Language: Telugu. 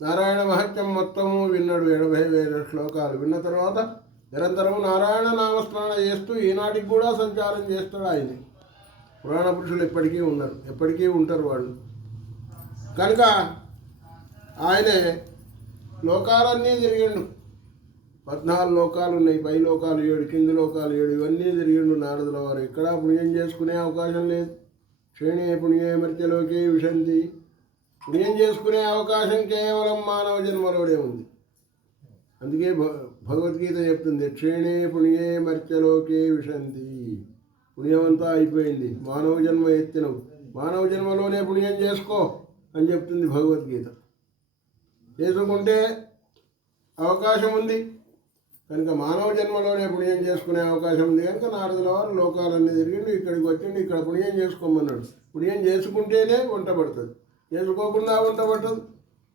నారాయణ మహత్యం మొత్తము విన్నాడు. 70,000 శ్లోకాలు విన్న తర్వాత నిరంతరము నారాయణ నామస్మరణ చేస్తూ ఈనాటికి కూడా సంచారం చేస్తాడు ఆయన. పురాణ పురుషులు ఎప్పటికీ ఉన్నారు, ఎప్పటికీ ఉంటారు వాళ్ళు. కనుక ఆయనే లోకాలన్నీ తిరిగిండు. 14 లోకాలు ఉన్నాయి, పై లోకాలు 7, కింది లోకాలు 7, ఇవన్నీ తిరిగిండు నారదుల వారు. ఎక్కడా పుణ్యం చేసుకునే అవకాశం లేదు. శ్రేణి పుణ్యే మర్త్యలోకే విశంతి. పుణ్యం చేసుకునే అవకాశం కేవలం మానవ జన్మలోనే ఉంది. అందుకే భగవద్గీత చెప్తుంది, క్షేణే పుణ్యే మర్త్యలోకే విశంతి. పుణ్యమంతా అయిపోయింది, మానవ జన్మ ఎత్తినవు, మానవ జన్మలోనే పుణ్యం చేసుకో అని చెప్తుంది భగవద్గీత. చేసుకుంటే అవకాశం ఉంది కనుక మానవ జన్మలోనే పుణ్యం చేసుకునే అవకాశం ఉంది కనుక నారదుల వారు లోకాలన్నీ తిరిగిండు. ఇక్కడికి వచ్చిండు, ఇక్కడ పుణ్యం చేసుకోమన్నాడు. పుణ్యం చేసుకుంటేనే వంట పడుతుంది, చేసుకోకుండా వంట పట్టదు.